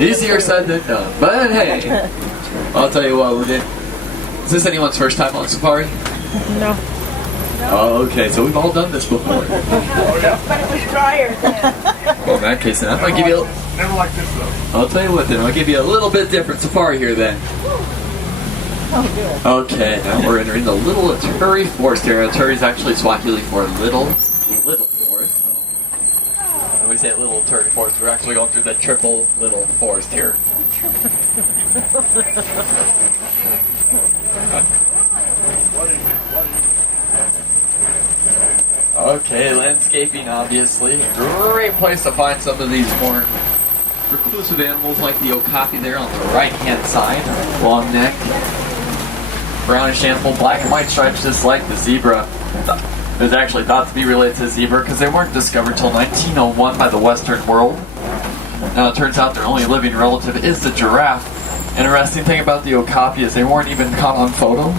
Easier said than done. But hey, I'll tell you what, we're doing. Is this anyone's first time on safari? No. Oh, okay, so we've all done this before. But it was drier. Well, in that case, then I might give you. Never like this though. I'll tell you what, then I'll give you a little bit different safari here then. Oh, good. Okay, now we're entering the Little Aturi Forest here. Aturi is actually Swahili for little forest. So when we say Little Aturi Forest, we're actually going through the triple little forest here. Okay, landscaping obviously. Great place to find some of these more reclusive animals like the okapi there on the right hand side. Long neck. Brownish animal, black and white stripes just like the zebra. It was actually thought to be related to the zebra because they weren't discovered until 1901 by the Western world. Now it turns out their only living relative is the giraffe. Interesting thing about the okapi is they weren't even caught on photo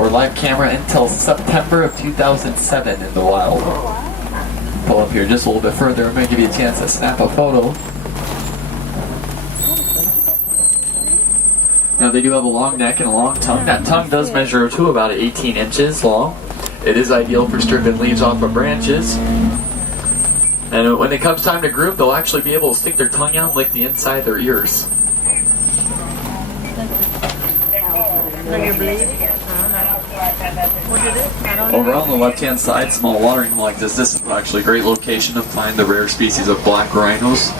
or live camera until September of 2007 in the wild. Pull up here just a little bit further. I'm going to give you a chance to snap a photo. Now they do have a long neck and a long tongue. That tongue does measure to about 18 inches long. It is ideal for stripping leaves off of branches. And when it comes time to groom, they'll actually be able to stick their tongue out and lick the inside of their ears. Over on the left-hand side, small watering hole like this is actually a great location to find the rare species of black rhinos.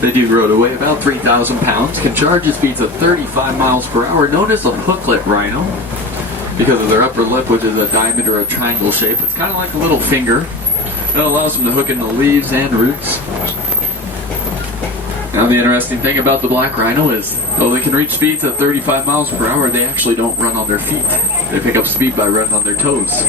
They do grow to weigh about 3,000 pounds, can charge at speeds of 35 miles per hour, known as a hooklet rhino, because of their upper lip, which is a diameter of triangle shape. It's kind of like a little finger. It allows them to hook into leaves and roots. Now the interesting thing about the black rhino is, though they can reach speeds of 35 miles per hour, they actually don't run on their feet. They pick up speed by running on their toes.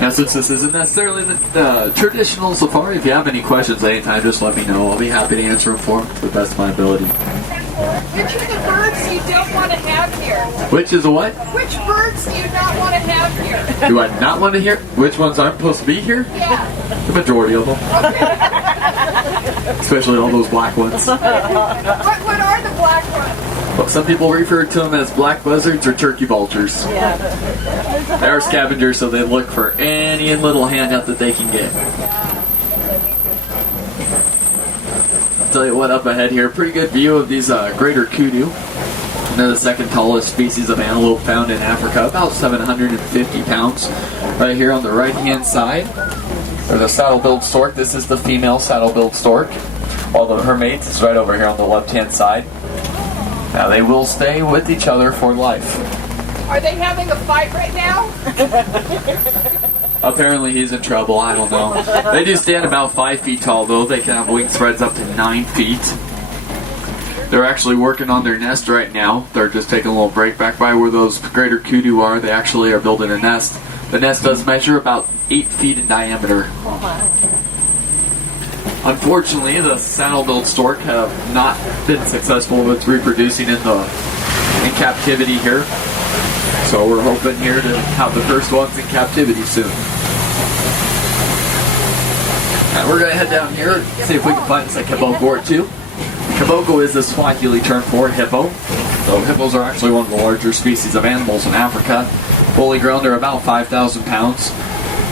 Now since this isn't necessarily the traditional safari, if you have any questions anytime, just let me know. I'll be happy to answer them for them to the best of my ability. Which are the birds you don't want to have here? Which is a what? Which birds do you not want to have here? Do I not want to hear? Which ones aren't supposed to be here? Yeah. The majority of them. Especially all those black ones. What are the black ones? Well, some people refer to them as black buzzards or turkey vultures. Yeah. They are scavengers, so they look for any little handout that they can get. I'll tell you what, up ahead here, pretty good view of these greater kudu. They're the second tallest species of antelope found in Africa, about 750 pounds. Right here on the right-hand side, there's a saddle-billed stork. This is the female saddle-billed stork, while her mate is right over here on the left-hand side. Now they will stay with each other for life. Are they having a fight right now? Apparently he's in trouble, I don't know. They do stand about 5 feet tall though. They can have wing spreads up to 9 feet. They're actually working on their nest right now. They're just taking a little break back by where those greater kudu are. They actually are building a nest. The nest does measure about 8 feet in diameter. Unfortunately, the saddle-billed stork have not been successful with reproducing in captivity here. So we're hoping here to have the first ones in captivity soon. Now we're going to head down here and see if we can find us a kiboko or two. Kiboko is the Swahili term for hippo. So hippos are actually one of the larger species of animals in Africa. Fully grown, they're about 5,000 pounds.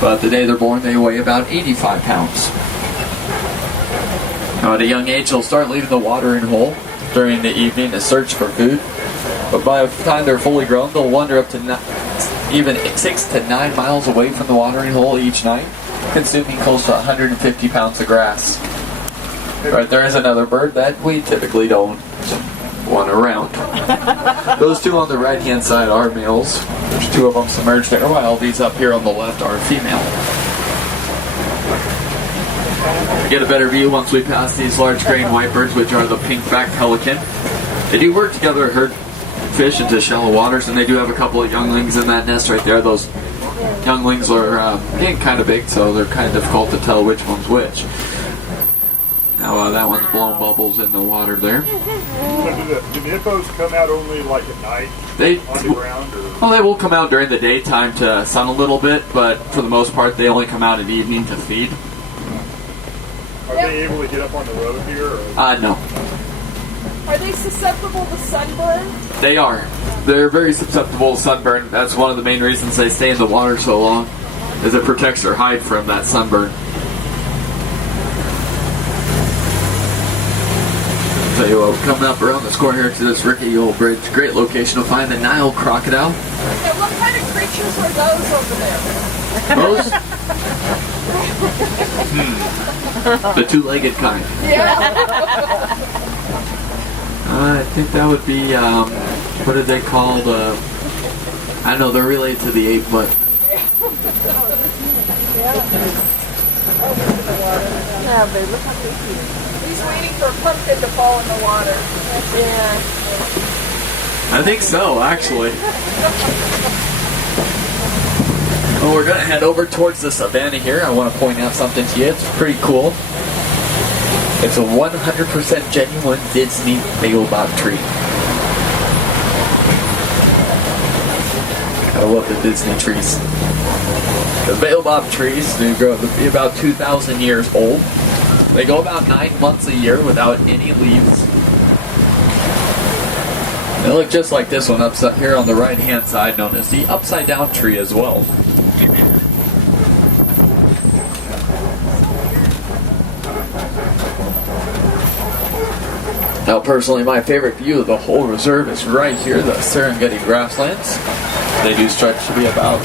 But the day they're born, they weigh about 85 pounds. Now, at a young age, they'll start leaving the watering hole during the evening to search for food. But by the time they're fully grown, they'll wander up to even 6 to 9 miles away from the watering hole each night, consuming close to 150 pounds of grass. Right, there is another bird that we typically don't want around. Those two on the right-hand side are males. There's 2 of them submerged there, while these up here on the left are female. We get a better view once we pass these large graying white birds, which are the pink-backed pelican. They do work together to herd fish into shallow waters, and they do have a couple of younglings in that nest right there. Those younglings are getting kind of big, so they're kind of difficult to tell which one's which. Now, that one's blowing bubbles in the water there. So do the hippos come out only like at night They on the ground? Or? Well, they will come out during the daytime to sun a little bit, but for the most part, they only come out at evening to feed. Are they able to get up on the road here? Or? No. Are they susceptible to sunburn? They are. They're very susceptible to sunburn. That's one of the main reasons they stay in the water so long, is it protects their hide from that sunburn. Tell you what, coming up around this corner here to this rickety old bridge, great location to find the Nile crocodile. And what kind of creatures are those over there? Those? The two-legged kind. Yeah. I think that would be, what are they called? I don't know, they're related to the ape, but... Yeah, babe, look how big he is. He's waiting for a pumpkin to fall in the water. Yeah. I think so, actually. Well, we're going to head over towards the savannah here. I want to point out something to you. It's pretty cool. It's a 100% genuine Disney baobab tree. I love the Disney trees. The baobab trees, they grow to be about 2,000 years old. They go about 9 months a year without any leaves. They look just like this one up here on the right-hand side, known as the upside-down tree as well. Now, personally, my favorite view of the whole reserve is right here, the Serengeti grasslands. They do stretch to be about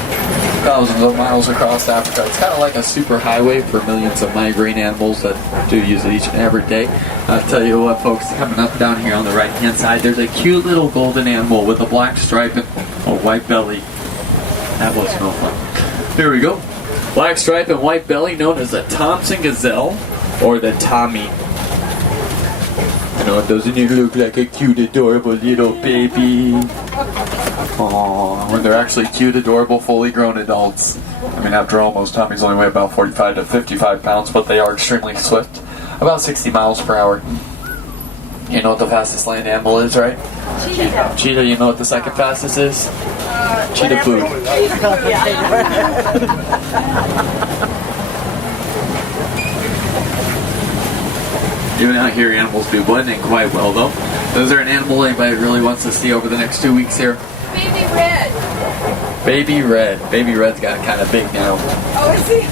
thousands of miles across Africa. It's kind of like a super highway for millions of migrating animals that do use it each and every day. I'll tell you what, folks, coming up down here on the right-hand side, there's a cute little golden animal with a black stripe and a white belly. That was no fun. Here we go. Black stripe and white belly, known as the Thompson gazelle or the Tommy. No, doesn't he look like a cute, adorable little baby? Aww, when they're actually cute, adorable, fully grown adults. I mean, after all, most Tommies only weigh about 45 to 55 pounds, but they are extremely swift. About 60 miles per hour. You know what the fastest land animal is, right? Cheetah. Cheetah, you know what the second fastest is? Cheetah food. Even out here, animals do blend in quite well, though. Is there an animal anybody really wants to see over the next 2 weeks here? Baby red. Baby red. Baby red's got kind of big now. Oh, is he?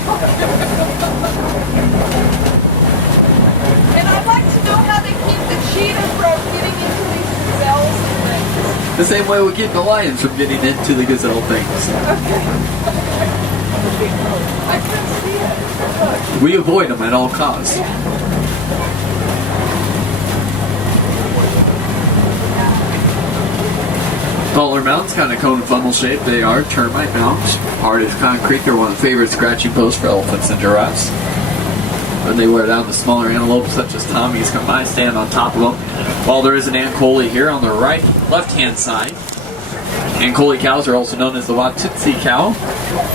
And I'd like to know how they keep the cheetah from getting into these gazelles and things. The same way we keep the lions from getting into the gazelle things. I couldn't see it. We avoid them at all costs. Taller mounts, kind of cone funnel shaped. They are termite mounts. Hard as concrete. They're one of the favorite scratching posts for elephants and giraffes. When they wear down, the smaller antelopes, such as Tommies, come by, stand on top of them. While there is an Ankole here on the left-hand side. Ankole cows are also known as the Watutsi cow.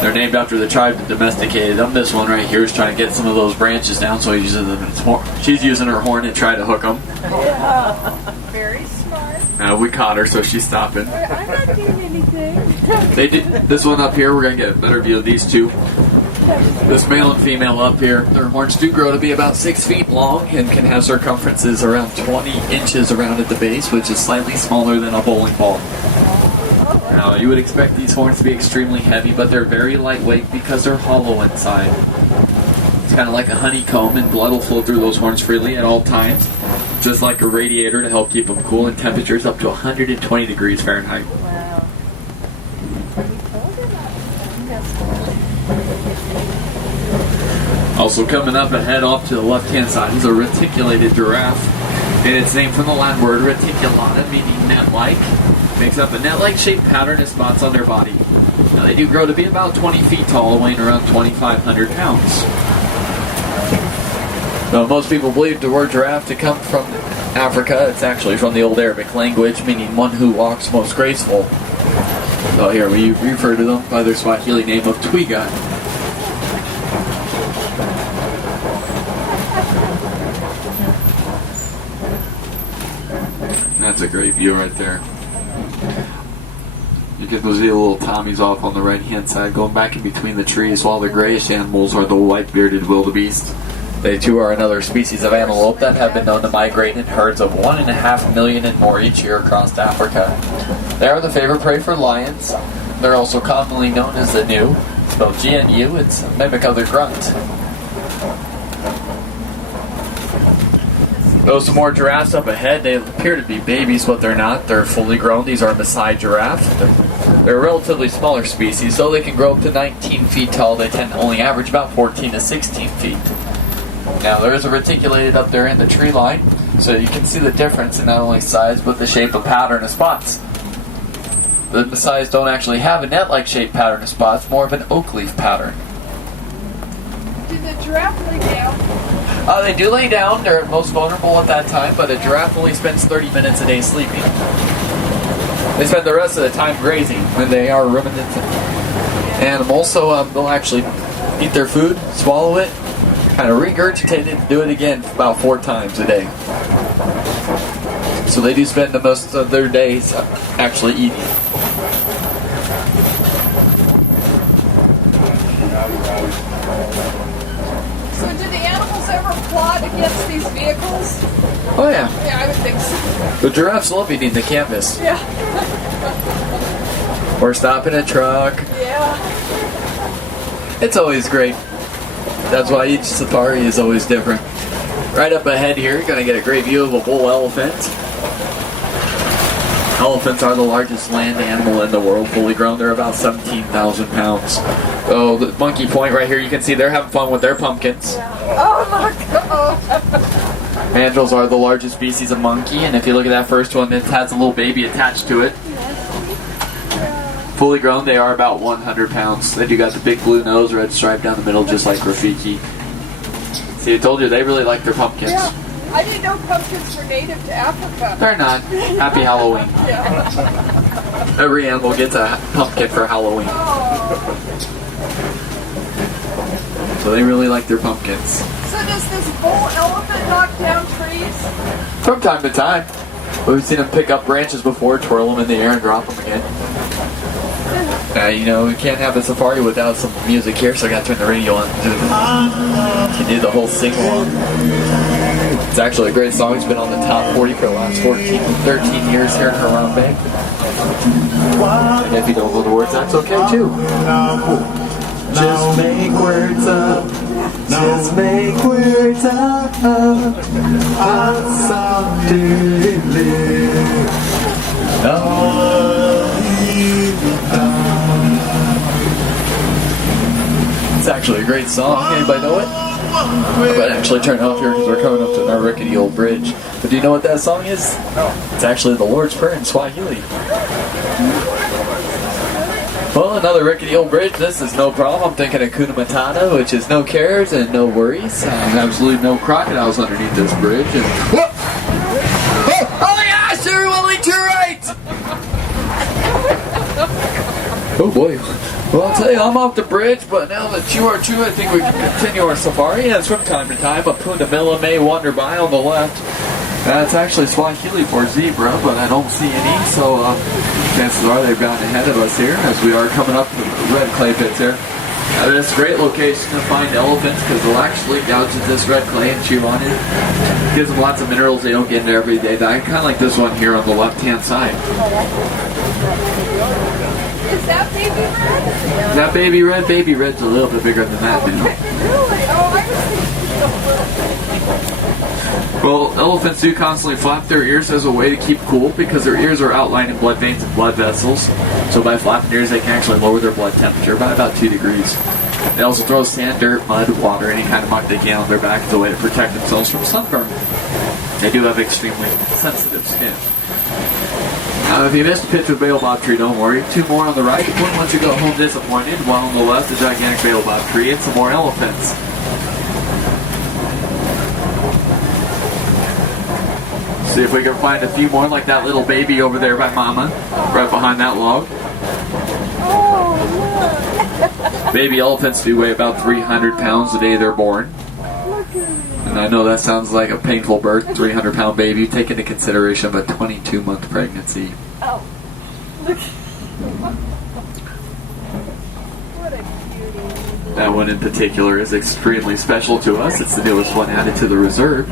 They're named after the tribe that domesticated them. This one right here is trying to get some of those branches down, so she's using her horn to try to hook them. Yeah. Very smart. We caught her, so she's stopping. I'm not doing anything. They did this one up here. We're gonna get a better view of these two. This male and female up here, their horns do grow to be about 6 feet long and can have circumferences around 20 inches around at the base, which is slightly smaller than a bowling ball. Now, you would expect these horns to be extremely heavy, but they're very lightweight because they're hollow inside. It's kind of like a honeycomb, and blood will flow through those horns freely at all times, just like a radiator to help keep them cool, and temperatures up to 120 degrees Fahrenheit. Wow. Also coming up ahead off to the left-hand side is a reticulated giraffe, and it's named from the Latin word reticulata, meaning net-like. Makes up a net-like shaped pattern of spots on their body. Now they do grow to be about 20 feet tall, weighing around 2,500 pounds. Now most people believe the word giraffe to come from Africa. It's actually from the old Arabic language, meaning one who walks most graceful. So here we refer to them by their Swahili name of Twiga. That's a great view right there. You can see the little Tommies off on the right-hand side, going back in between the trees, while the grayish animals are the white-bearded wildebeest. They too are another species of antelope that have been known to migrate in herds of 1.5 million and more each year across Africa. They are the favorite prey for lions. They're also commonly known as the gnu, spelled GNU. It's a mimic of the grunt. Those some more giraffes up ahead. They appear to be babies, but they're not. They're fully grown. These are Maasai giraffes. They're a relatively smaller species, so they can grow up to 19 feet tall. They tend to only average about 14 to 16 feet. Now there is a reticulated up there in the tree line, so you can see the difference in not only size but the shape of pattern of spots. The Maasais don't actually have a net-like shaped pattern of spots, more of an oak leaf pattern. Did the giraffe lay down? They do lay down. They're most vulnerable at that time, but a giraffe only spends 30 minutes a day sleeping. They spend the rest of the time grazing when they are ruminant animals, so they'll actually eat their food, swallow it, kind of regurgitate it, and do it again about 4 times a day. So they do spend the most of their days actually eating. So do the animals ever plot against these vehicles? Oh yeah. Yeah, I would think so. The giraffes love eating the canvas. Yeah. Or stopping a truck. Yeah. It's always great. That's why each safari is always different. Right up ahead here, you're going to get a great view of a bull elephant. Elephants are the largest land animal in the world, fully grown. They're about 17,000 pounds. So the monkey point right here, you can see they're having fun with their pumpkins. Oh my God. Mandrills are the largest species of monkey, and if you look at that first one, it has a little baby attached to it. Fully grown, they are about 100 pounds. They do got the big blue nose, red stripe down the middle, just like Rafiki. See, I told you, they really like their pumpkins. Yeah. I didn't know pumpkins were native to Africa. They're not. Happy Halloween. Yeah. Every animal gets a pumpkin for Halloween. Oh. So they really like their pumpkins. So does this bull elephant knock down trees? From time to time. We've seen them pick up branches before, twirl them in the air, and drop them again. You know, we can't have a safari without some music here, so I gotta turn the radio on to do the whole sing-along. It's actually a great song. It's been on the top 40 for the last 13 years here in Harambe. And if you don't know the words, that's okay too. Just make words up. Just make words up. It's actually a great song. Anybody know it? I'm going to actually turn it off here because we're coming up to our rickety old bridge. But do you know what that song is? No. It's actually the Lord's Prayer in Swahili. Well, another rickety old bridge. This is no problem. I'm thinking of Kuna Matata, which is no cares and no worries. Absolutely no crocodiles underneath this bridge. And oh my gosh, they're Willie to right! Oh boy. Well, I'll tell you, I'm off the bridge, but now that you are too, I think we can continue our safari. And from time to time, a Punda Mila may wander by on the left. That's actually Swahili for zebra, but I don't see any, so chances are they've gotten ahead of us here as we are coming up to the red clay pits here. It's a great location to find elephants because they'll actually gouge at this red clay and chew on it. It gives them lots of minerals they don't get in their everyday diet, kind of like this one here on the left-hand side. Is that baby red? Is that baby red? Baby red's a little bit bigger than that now. Really? Oh, I was Well, elephants do constantly flap their ears as a way to keep cool because their ears are outlined in blood veins and blood vessels. So by flapping their ears, they can actually lower their blood temperature by about 2 degrees. They also throw sand, dirt, mud, water, any kind of muck they can on their back as a way to protect themselves from sunburn. They do have extremely sensitive skin. Now, if you missed a picture of the baobab tree, don't worry. 2 more on the right. One once you go home disappointed. One on the left, the gigantic baobab tree, and some more elephants. See if we can find a few more like that little baby over there by Mama, right behind that log. Baby elephants do weigh about 300 pounds the day they're born. And I know that sounds like a painful birth, 300-pound baby. Take into consideration of a 22-month pregnancy. Oh. Look. What a cutie. That one in particular is extremely special to us. It's the newest one added to the reserve.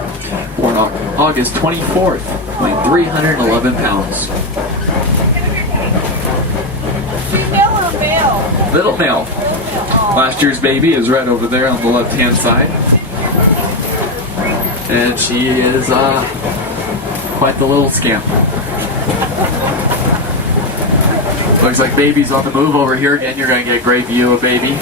Born on August 24th, weighing 311 pounds. Female or male? Little male. Last year's baby is right over there on the left-hand side. And she is quite the little scamp. Looks like baby's on the move over here again. You're going to get a great view of baby.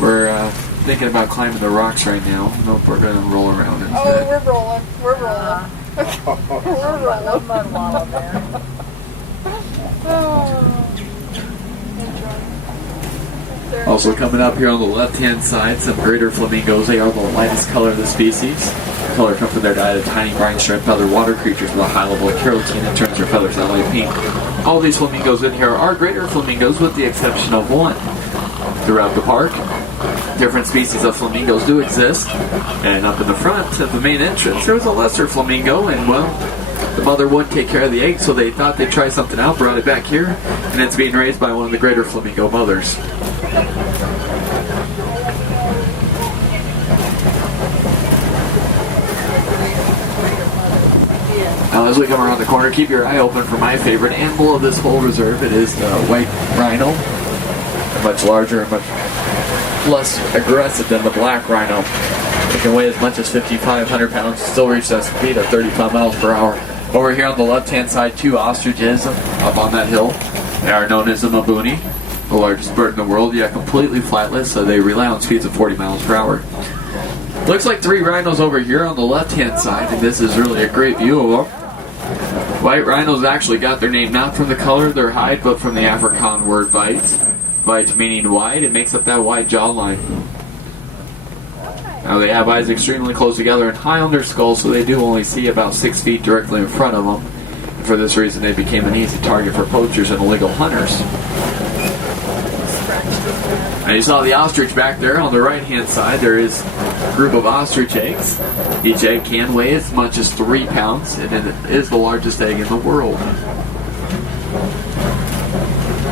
We're thinking about climbing the rocks right now. Nope, we're going to roll around instead. Oh, we're rolling. We're rolling. We're rolling. Also coming up here on the left-hand side, some greater flamingos. They are the lightest color of the species. The color comes from their diet of tiny brine shrimp, other water creatures with a high level of carotene that turns their feathers that light pink. All these flamingos in here are greater flamingos with the exception of one. Throughout the park, different species of flamingos do exist. And up in the front of the main entrance, there was a lesser flamingo, and well, the mother would take care of the egg, so they thought they'd try something out, brought it back here, and it's being raised by one of the greater flamingo mothers. Now as we come around the corner, keep your eye open for my favorite animal of this whole reserve. It is the white rhino. Much larger and much less aggressive than the black rhino. It can weigh as much as 5,500 pounds, still reach that speed of 35 miles per hour. Over here on the left-hand side, two ostriches up on that hill. They are known as the Mabuni, the largest bird in the world, yet completely flightless, so they rely on speeds of 40 miles per hour. Looks like three rhinos over here on the left-hand side, and this is really a great view of them. White rhinos actually got their name not from the color of their hide, but from the Afrikaans word vite. Vite meaning wide, it makes up that wide jawline. Now they have eyes extremely close together and high on their skulls, so they do only see about 6 feet directly in front of them. And for this reason, they became an easy target for poachers and illegal hunters. Now you saw the ostrich back there on the right-hand side. There is a group of ostrich eggs. Each egg can weigh as much as 3 pounds, and it is the largest egg in the world.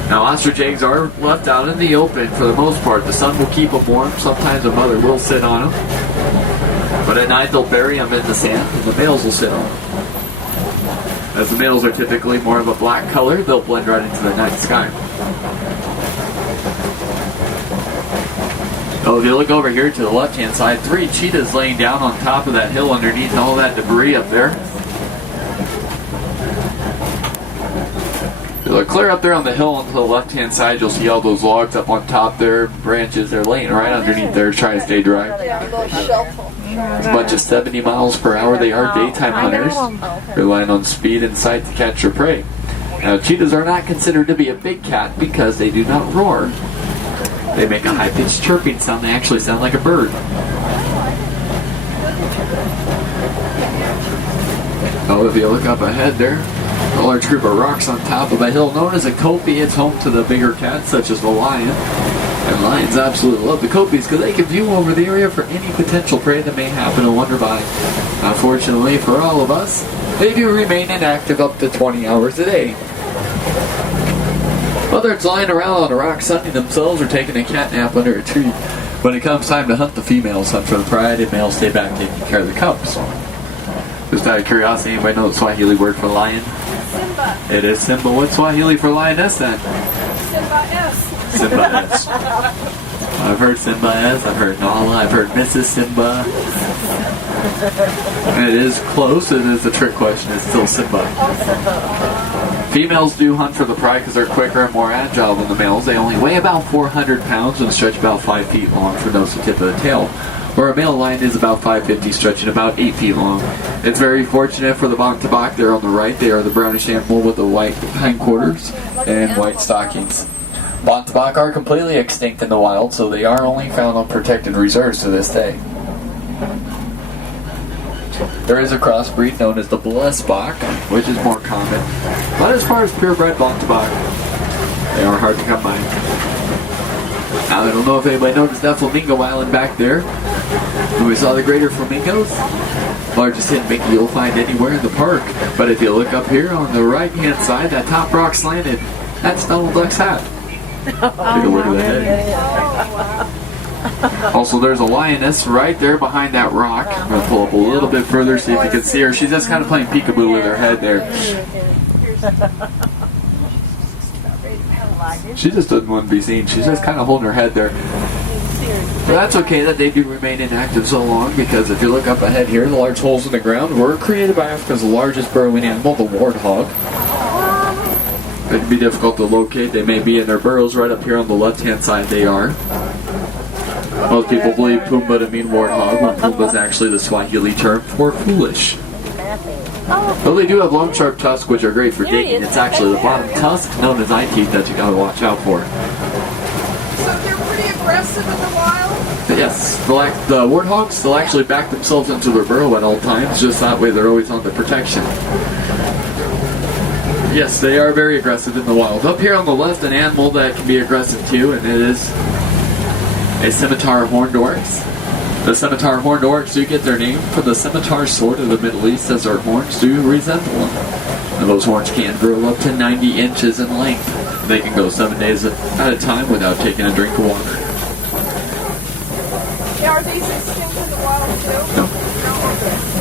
Now ostrich eggs are left out in the open for the most part. The sun will keep them warm. Sometimes a mother will sit on them. But at night they'll bury them in the sand and the males will sit on them. As the males are typically more of a black color, they'll blend right into the night sky. So if you look over here to the left-hand side, 3 cheetahs laying down on top of that hill underneath all that debris up there. If you look clear up there on the hill on the left-hand side, you'll see all those logs up on top there, branches. They're laying right underneath there trying to stay dry. As much as 70 miles per hour, they are daytime hunters, relying on speed and sight to catch their prey. Now, cheetahs are not considered to be a big cat because they do not roar. They make a high-pitched chirping sound. They actually sound like a bird. Oh, if you look up ahead there, a large group of rocks on top of a hill known as a kopie. It's home to the bigger cats such as the lion. And lions absolutely love the kopies because they can view over the area for any potential prey that may happen to wander by. Unfortunately for all of us, they do remain inactive up to 20 hours a day. Whether it's lying around on a rock sunning themselves or taking a cat nap under a tree, when it comes time to hunt, the females hunt for the pride and males stay back taking care of the cubs. Just out of curiosity, anybody know the Swahili word for lion? Simba. It is Simba. What's Swahili for lioness then? Simba-S. Simba-S. I've heard Simba-S, I've heard Nala, I've heard Mrs. Simba. It is close, it is a trick question, it's still Simba. Females do hunt for the pride because they're quicker and more agile than the males. They only weigh about 400 pounds and stretch about 5 feet long from nose to tip of the tail. Where a male lion is about 550, stretching about 8 feet long. It's very fortunate for the bok-to-bok there on the right. They are the brownish animal with the white hindquarters and white stockings. Bok-to-bok are completely extinct in the wild, so they are only found on protected reserves to this day. There is a crossbreed known as the blessed bok, which is more common. But as far as purebred bok-to-bok, they are hard to come by. Now, I don't know if anybody noticed that flamingo island back there. When we saw the greater flamingos, largest hidden Mickey you'll find anywhere in the park. But if you look up here on the right hand side, that top rock slanted, that's Donald Duck's hat. Take a look at the head. Also, there's a lioness right there behind that rock. I'm going to pull up a little bit further, see if you can see her. She's just kind of playing peekaboo with her head there. She just doesn't want to be seen. She's just kind of holding her head there. But that's okay that they do remain inactive so long, because if you look up ahead here, the large holes in the ground were created by Africa's largest burrowing animal, the warthog. They can be difficult to locate. They may be in their burrows right up here on the left-hand side. They are. Most people believe Pumbaa to mean warthog, when Pumbaa is actually the Swahili term for foolish. Though they do have long, sharp tusks, which are great for digging, it's actually the bottom tusk, known as eye teeth, that you gotta watch out for. So they're pretty aggressive in the wild? Yes, the warthogs, they'll actually back themselves into their burrow at all times, just that way they're always under protection. Yes, they are very aggressive in the wild. Up here on the left, an animal that can be aggressive too, and it is a scimitar horned oryx. The scimitar horned oryx do get their name from the scimitar sword of the Middle East, as their horns do resemble them. And those horns can grow up to 90 inches in length. They can go 7 days at a time without taking a drink of water. Yeah, are these extinct in the wild too? No.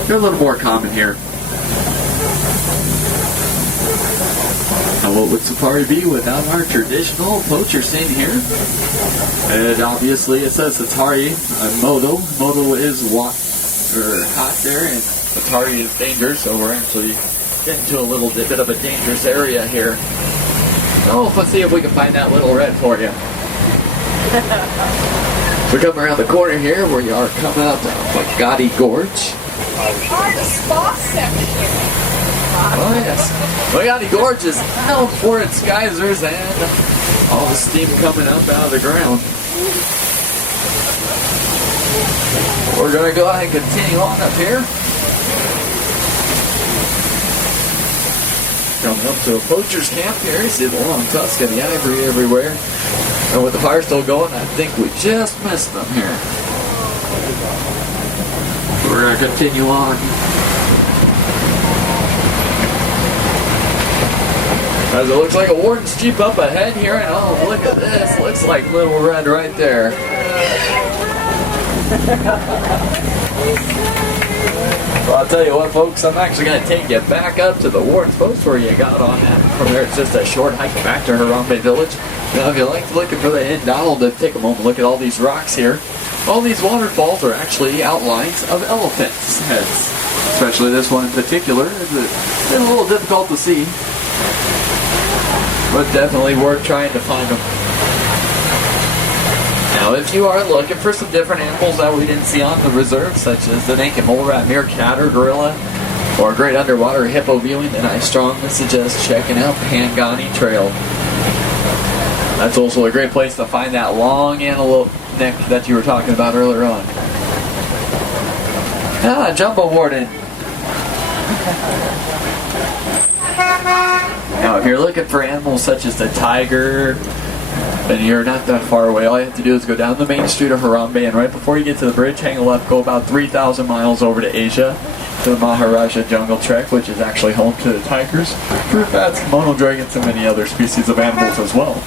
They're a little more common here. Now, what would safari be without our traditional poacher scene here? And obviously it says safari on Moto. Moto is hot there, and safari is dangerous, so we're actually getting to a little bit of a dangerous area here. Oh, let's see if we can find that little red for you. We're coming around the corner here. We are coming up to Magadi Gorge. Oh, the spa section. Oh yes, Magadi Gorge is known for its geysers and all the steam coming up out of the ground. We're going to go ahead and continue on up here. Coming up to a poacher's camp here. You see the long tusk and the ivory everywhere. And with the fire still going, I think we just missed them here. We're going to continue on. As it looks like a warden's jeep up ahead here, and oh, look at this. Looks like Little Red right there. Well, I'll tell you what, folks, I'm actually going to take you back up to the warden's post where you got on that. From there, it's just a short hike back to Harambe Village. Now, if you like looking for the hidden Donald, then take a moment and look at all these rocks here. All these waterfalls are actually outlines of elephants' heads. Especially this one in particular. It's been a little difficult to see, but definitely worth trying to find them. Now, if you are looking for some different animals that we didn't see on the reserve, such as the naked mole rat, meerkat, or gorilla, or a great underwater hippo viewing, then I strongly suggest checking out Pangani Trail. That's also a great place to find that long antelope neck that you were talking about earlier on. Ah, Jumbo Warden. Now, if you're looking for animals such as the tiger, and you're not that far away, all you have to do is go down the main street of Harambe, and right before you get to the bridge, hang a left, go about 3,000 miles over to Asia, to the Maharaja Jungle Trek, which is actually home to the tigers, fruit bats, kimono dragons, and many other species of animals as well.